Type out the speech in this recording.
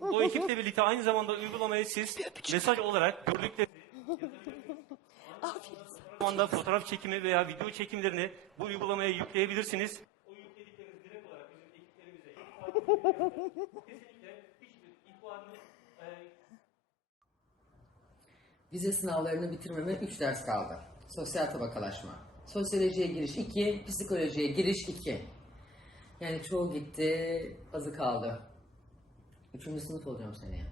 O ekiple birlikte aynı zamanda uygulamayı siz mesaj olarak gördüklerinizi zamanda fotoğraf çekimi veya video çekimlerini bu uygulamaya yükleyebilirsiniz. O yükledikleriniz direkt olarak bizim ekiplerimize kesinlikle hiçbir ihbarını e, Vize sınavlarını bitirmeme 3 ders kaldı. Sosyal tabakalaşma. Sosyolojiye giriş 2, psikolojiye giriş 2. Yani çoğu gitti, azı kaldı. Üçüncü sınıf olacağım seneye.